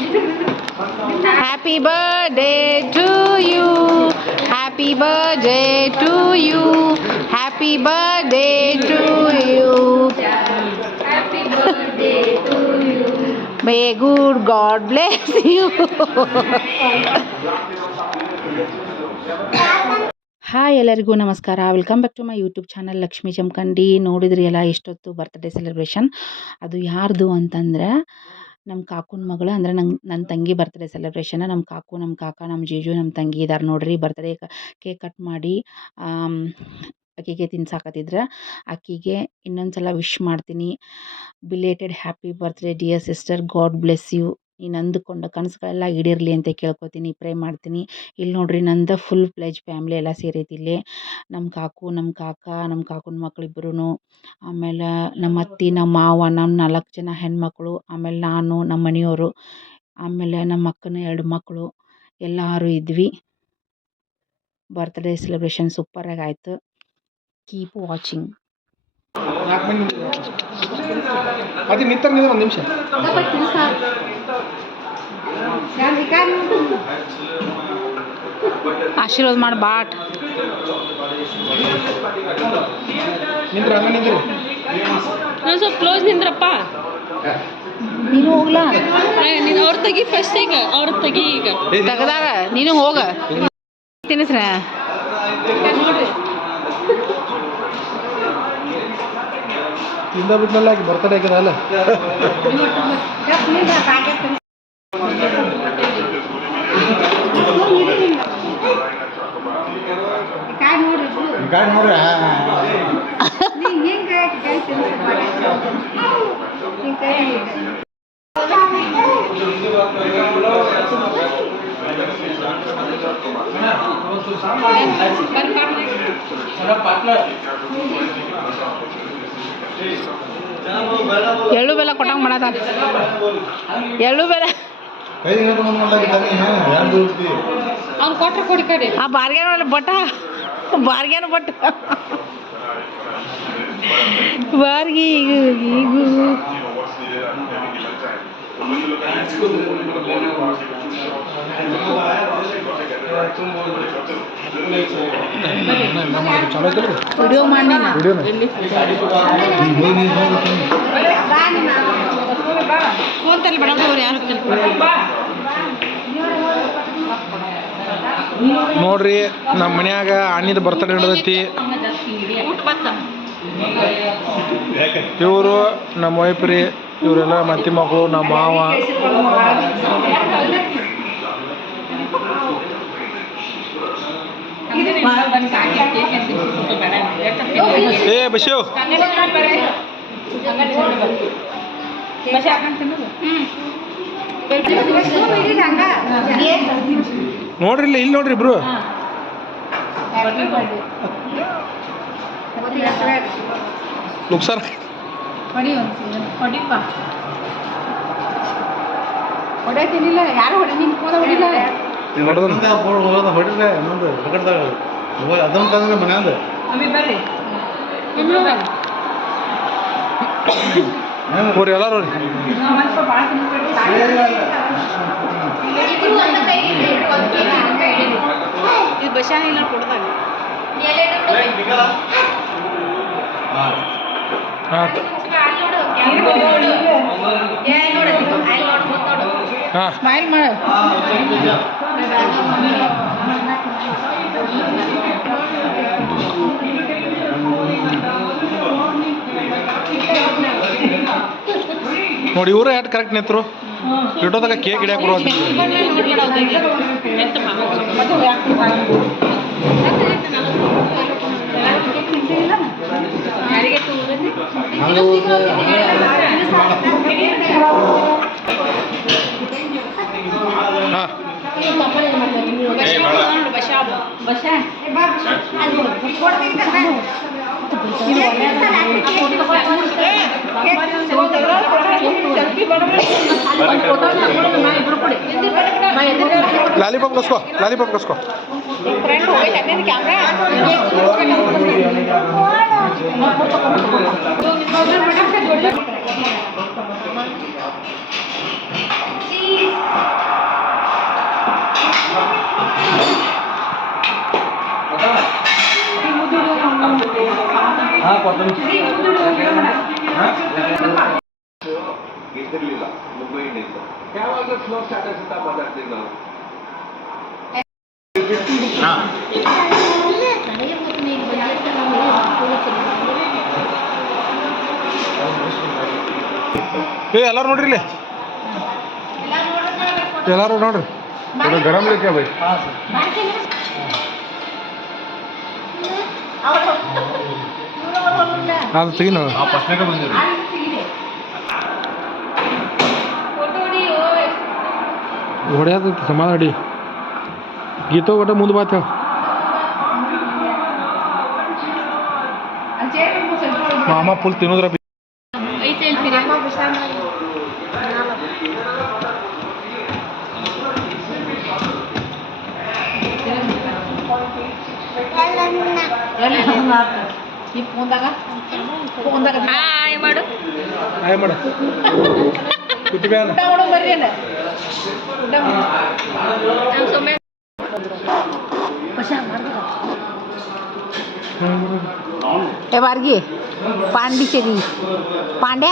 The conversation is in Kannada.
Happy birthday to you. Happy birthday to you. Happy birthday to you. Happy birthday to you. May good God bless you. Hi ಎಲ್ಲರಿಗೂ ನಮಸ್ಕಾರ. Welcome back to my YouTube channel Lakshmi Jamakhandi. ನೋಡಿದ್ರಿ ಎಲ್ಲ ಇಷ್ಟೊತ್ತು ಬರ್ತ್ಡೇ ಸೆಲೆಬ್ರೇಷನ್. ಅದು ಯಾರ್ದು ಅಂತಂದ್ರೆ ನಮ್ಮ ಕಾಕುನ ಮಗಳು, ಅಂದರೆ ನನ್ನ ತಂಗಿ ಬರ್ತ್ಡೇ ಸೆಲೆಬ್ರೇಷನ್. ನಮ್ಮ ಕಾಕು, ನಮ್ಮ ಕಾಕ, ನಮ್ಮ ಜೀಜು, ನಮ್ಮ ತಂಗಿ ಇದ್ದಾರೆ ನೋಡ್ರಿ. ಬರ್ತ್ಡೇ ಕೇಕ್ ಕಟ್ ಮಾಡಿ ಆಕೆಗೆ ತಿನ್ಸಾಕತ್ತಿದ್ರೆ. ಆಕೆಗೆ ಇನ್ನೊಂದು ಸಲ ವಿಶ್ ಮಾಡ್ತೀನಿ. Belated happy birthday dear sister, God bless you. ನೀನು ಅಂದುಕೊಂಡ ಕನಸುಗಳೆಲ್ಲ ಈಡೇರಲಿ ಅಂತ ಕೇಳ್ಕೊತೀನಿ, ಪ್ರೇ ಮಾಡ್ತೀನಿ. ಇಲ್ಲಿ ನೋಡ್ರಿ, ನಂದು ಫುಲ್ ಫ್ಲೆಜ್ ಫ್ಯಾಮ್ಲಿ ಎಲ್ಲ ಸೇರೈತಿ ಇಲ್ಲಿ. ನಮ್ಮ ಕಾಕು, ನಮ್ಮ ಕಾಕ, ನಮ್ಮ ಕಾಕನ ಮಕ್ಕಳಿಬ್ರು, ಆಮೇಲೆ ನಮ್ಮ ಅತ್ತಿ, ನಮ್ಮ ಮಾವ, ನಮ್ಮ 4 ಜನ ಹೆಣ್ಮಕ್ಳು, ಆಮೇಲೆ ನಾನು, ನಮ್ಮ ಮನೆಯವರು, ಆಮೇಲೆ ನಮ್ಮ ಅಕ್ಕನ 2 ಮಕ್ಕಳು, ಎಲ್ಲರೂ ಇದ್ವಿ. ಬರ್ತ್ಡೇ ಸೆಲೆಬ್ರೇಷನ್ ಸೂಪರಾಗಿ ಆಯಿತು. Keep watching. ಅದು ನಿಂತರ ನೀವು ಒಂದು ನಿಮಿಷ ಆಶೀರ್ವಾದ ಮಾಡಿ ಬಾಟ್ ನಿಂತ್ರ ಹಂಗ ನಿಂದ್ರಿ. ನಾನು ಸ್ವಲ್ಪ ಕ್ಲೋಸ್ ನಿಂದ್ರಪ್ಪ. ನೀನು ಹೋಗ್ಲಾ? ನೀನು ಅವ್ರ ತೆಗಿ ಫಸ್ಟ್. ಈಗ ಅವ್ರ ತೆಗಿ. ಈಗ ತೆಗದಾರ, ನೀನು ಹೋಗ ತಿನ್ನಿಸ್ರ. ತಿಂದ ಬಿಟ್ನಲ್ಲ ಆಗಿ ಬರ್ತಡೇ ಆಗಿದಲ್ಲ. ಗಾಡಿ ನೋಡ್ರಿ. ಎಳ್ಳು ಬೆಲ್ಲ ಕೊಟ್ಟಂಗೆ ಮಾಡದ. ಎಳ್ಳು ಬೆಲ್ಲ ಅವ್ನು ಕೊಟ್ರೆ ಕೊಡಿ ಕಡೆ. ಆ ಬಾರ್ಗ್ಯಾನ ಬಟ್ಟ, ಬಾರ್ಗ್ಯಾನ ಬಟ್ಟ, ಬಾರ್ಗಿ ಈಗೂ ವಿಡಿಯೋ ಮಾಡಿ ಫೋನ್ ತಲ್ಲಿ ಬೇಡ, ಅವ್ರು ಯಾರು ನೋಡ್ರಿ. ನಮ್ಮ ಮನ್ಯಾಗ ಅಣ್ಣಿದ ಬರ್ತಡೇ ನಡೆದೈತಿ. ಇವರು ನಮ್ಮ ವೈಫ್ ರೀ. ಇವರೆಲ್ಲ ಮತ್ತಿ ಮಕ್ಕಳು, ನಮ್ಮ ಮಾವ. ಏ ಬಸ್ಸು ನೋಡ್ರಿ, ಇಲ್ಲಿ ನೋಡ್ರಿ ಇಬ್ರು. ನುಕ್ಸಾನ ಹೊಡೆಯತ್ತಿಲ್ಲ. ಯಾರು ಹೊಡಿ, ನಿಂಗೆ ಫೋನ್ ಹೊಡಿಲ್ಲ. ಹೊಡಿದ್ರೆ ಅದೊಂದು ಮನ್ಯಾಂದ ಬರ್ರಿ ಹೋರಿ ಎಲ್ಲಾರು ರೀ. ಇದು ಬಶಾನ ಇಲ್ಲ ಕೊಡ್ದಾಗ. ಹಾಂ ಹಾಂ ಸ್ಮೈಲ್ ಮಾಡು. ನೋಡಿ, ಇವರು ಯಾಟ್ ಕರೆಕ್ಟ್ ನಿಂತರು. ಇಟ್ಟೋದಾಗ ಕೇಕ್ ಹಿಡಿಯಕ್ಕೆ ಬರುವಂತ. Lollipop ಕಸ್ಕೋ, lollipop ಕಸ್ಕೋ. ಇದಿರಲಿಲ್ಲ ಮುಂಬೈನಿಂದ ಯಾವಾಗಲೂ ಸ್ಲೋ ಸ್ಟಾರ್ಟರ್ಸ್ ಅಂತ ಮಾತಾಡ್ತೀವಿ ನಾವು. ಏ ಎಲ್ಲರೂ ನೋಡ್ರಿ ಇಲ್ಲಿ, ಎಲ್ಲರೂ ನೋಡ್ರಿ. ಗರಂ ಲೇಕೆ ಬೈ ಅದು ತೆಗಿ ನಾವು ಫಸ್ಟ್ನಾಗ ಬಂದಿರಿ. ಹೊಡ್ಯಾದ ಸಮಾಧಾನ ಅಡಿ ಗೀತೋ ಒಟ್ಟ ಮುಂದೆ ಬಾತ್ ಹೇಳ. ಮಾಮ ಫುಲ್ ತಿನ್ನೋದ್ರ ಐತೆ ಹೇಳ್ತೀರಿ ಹಾಯ್ ಮಾಡು ಹಾಯ್ ಮಾಡ ಕುಟ್ಟಿ ಬ್ಯಾನ ನಮ್ಮ ಸೊಮ್ಮೆ हे बारगी पांडिचेरी पांड्या